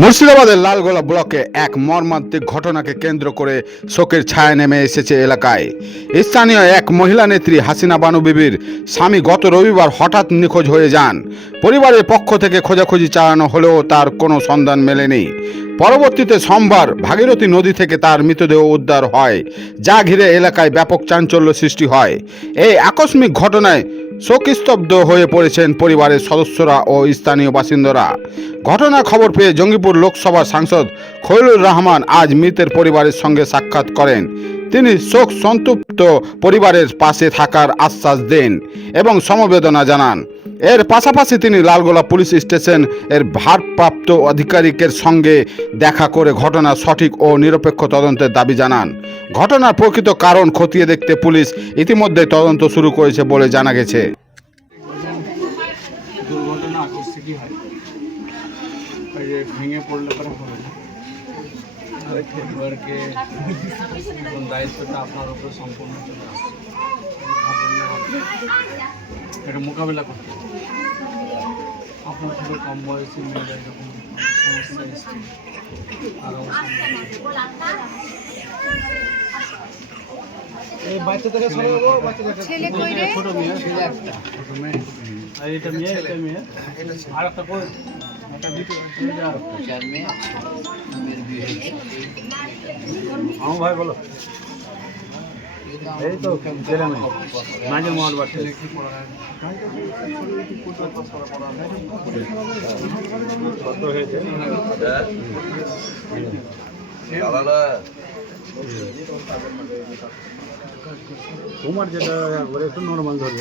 মুর্শিদাবাদের লালগোলা ব্লকে এক মর্মান্তিক ঘটনাকে কেন্দ্র করে শোকের ছায়া নেমে এসেছে এলাকায়। স্থানীয় এক মহিলা নেত্রী হাসিনা বানু বিবির স্বামী গত রবিবার হঠাৎ নিখোঁজ হয়ে যান। পরিবারের পক্ষ থেকে খোঁজাখুঁজি চালানো হলেও তার কোনো সন্ধান মেলেনি। পরবর্তীতে সোমবার ভাগীরথী নদী থেকে তার মৃতদেহ উদ্ধার হয়, যা ঘিরে এলাকায় ব্যাপক চাঞ্চল্য সৃষ্টি হয়। এই আকস্মিক ঘটনায় শোকস্তব্ধ হয়ে পড়েছেন পরিবারের সদস্যরা ও স্থানীয় বাসিন্দারা। ঘটনার খবর পেয়ে জঙ্গিপুর লোকসভার সাংসদ খলিলুর রহমান আজ মৃতের পরিবারের সঙ্গে সাক্ষাৎ করেন। তিনি শোক সন্তপ্ত পরিবারের পাশে থাকার আশ্বাস দেন এবং সমবেদনা জানান। এর পাশাপাশি তিনি লালগোলা পুলিশ স্টেশন এর ভারপ্রাপ্ত আধিকারিকের সঙ্গে দেখা করে ঘটনার সঠিক ও নিরপেক্ষ তদন্তের দাবি জানান। ঘটনার প্রকৃত কারণ খতিয়ে দেখতে পুলিশ ইতিমধ্যে তদন্ত শুরু করেছে বলে জানা গেছে। দুর্ঘটনা আকস্মিকই হয়, ভেঙে পড়লে পরে হবে না। এবারকে দায়িত্বটা আপনার উপর সম্পূর্ণ চলে আসছে। এটা মোকাবিলা করতে হবে। আপনার থেকে কম বয়সী মেয়েরা এরকম সমস্যা এসছে, আরও এই বাচ্চাটাকে ছোট মেয়ে, আর এটা মেয়ে, এটা মেয়ে, আর একটা করে আমার ভাই বলো। এই তো গ্রামে নাজের মহল বাড়ছে। কত হয়েছে তোমার যেটা ওরা একটু নর্মাল ধরবে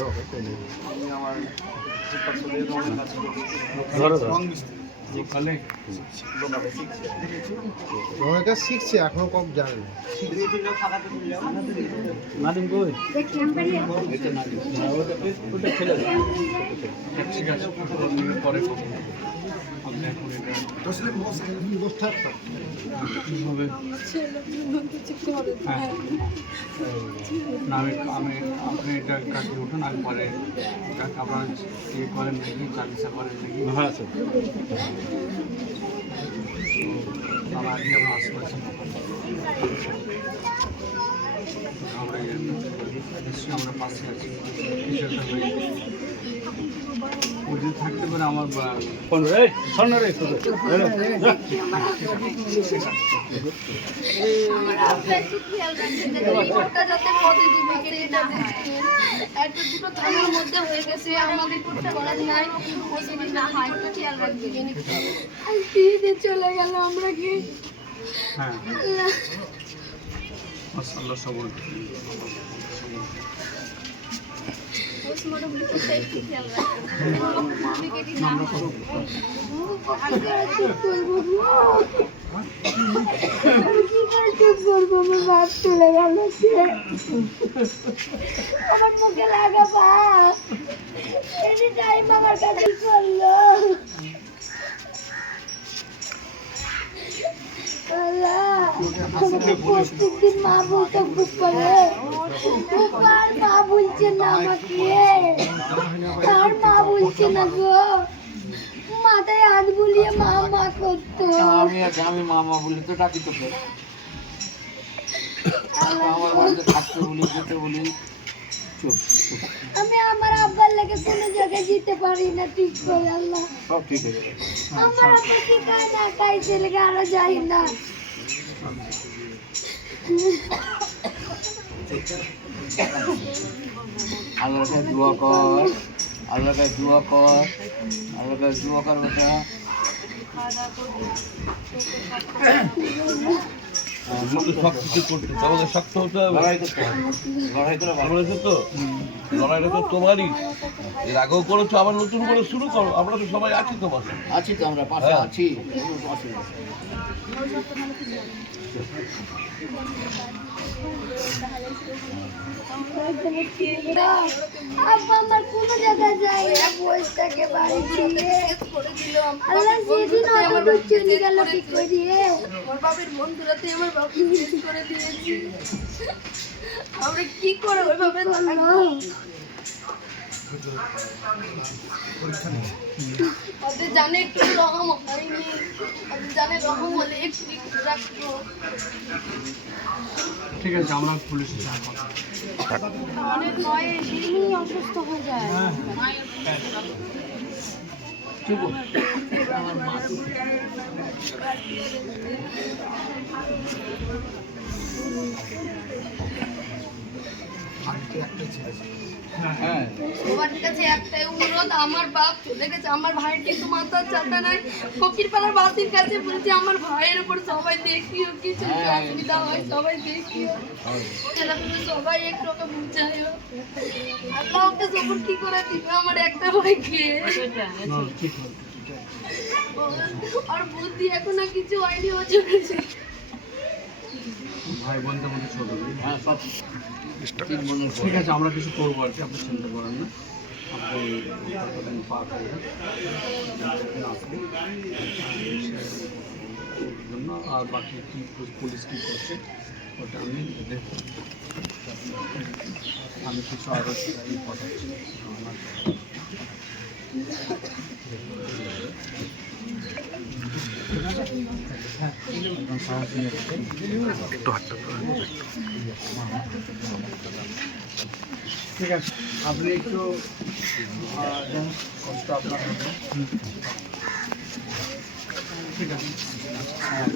ধরো শিখছে, এখনো কম জানে না। নাদিম কই ছেলে ঠিক আছে পরে আপনি এটা কাটিয়ে উঠুন, আমি পরে আপনার ইয়ে করেন নাকি চালিশা করেন নাকি? হ্যাঁ স্যার, আমার আগে আমরা আশেপাশে আমরা পাশে আছি। কিছু একটা ওদিন থাকতে পারে আমার সামনে রে একটু চলে গেল আমরা কি। হ্যাঁ মাশাআল্লাহ সবল চলে গেল আমার মুখে লাগা আমার কাছে করলো। প্রত্যেকদিন মা বলতো খুব করে, মা বলছে না আমাকে, আর মা বলছে না গো, মাথায় হাত বুলিয়ে মা মা করতো। আমি মামা বলি তো ডাকি তোকে, আমার বাড়িতে থাকতে বলি, যেতে বলি। আমি আমার আব্বার লেগে কোনো জায়গায় যেতে পারি না ঠিক করে। আল্লাহ সব ঠিক হয়ে যাবে। আমার আব্বা কি খায় না খাই ছেলেকে আরো যাই না। আল্লাহকে দোয়া কর, আল্লাহকে দোয়া কর, আল্লাহকে দোয়া কর বেটা। সব কিছু করতে তোমাদের শক্ত হতে হবে, লড়াইটা তো তোমারই। এর আগেও করেছো, আবার নতুন করে শুরু করো। আমরা তো সবাই আছি তোমার সাথে। আছি তো, আমরা পাশে আছি। আমার কোনো জায়গায় যাই না, বয়সটাকে বাড়ি দিয়ে আল্লাহ যেদিন আমাদের চলে গেল কি করিয়ে আমার বাবার বন্ধুরাতে আমার বাবাকে মিস করে দিয়েছি। আমরা কি করে ওইভাবে থাকবো? ওদের জানে একটু রকম হয়নি, ওদের জানে রকম হলে একটু একটু রাখবো। ঠিক আছে, আমরা পুলিশের সাথে কথা অনেক ভয়ে সেদিনই অসুস্থ হয়ে যায়। হ্যাঁ সবার কাছে একটাই অনুরোধ, আমার বাপ চলে গেছে, আমার ভাইয়ের কিন্তু মাথার চাটা নাই। ফকির পাড়ার বাসির কাছে বলছি আমার ভাইয়ের উপর সবাই দেখিও, কিছু অসুবিধা হয় সবাই দেখিও, এরকম সবাই একরকম বুঝাইও। আল্লাহ ওকে সবর কি করে দিবে আমার একটা ভাইকে। ঠিক হবে। আর বুদ্ধি এখনো কিছু হয়নি, ও চলেছে। ভাই বোনদের মধ্যে ছোট ভাই। হ্যাঁ সব তিন বোনের ঠিক আছে, আমরা কিছু করবো আর কি, আপনি চিন্তা করেন না। আপনি কতদিন পা করবেন জন্য, আর বাকি কি পুলিশ কী করছে ওটা আমি দেখব। আমি কিছু আরও পাঠাচ্ছি আমার। ঠিক আছে, হ্যাঁ একদম সাহস নিয়ে রেখে ঠিক আছে, আপনি একটু দেন, কষ্ট আপনার হবে। ঠিক আছে, হ্যাঁ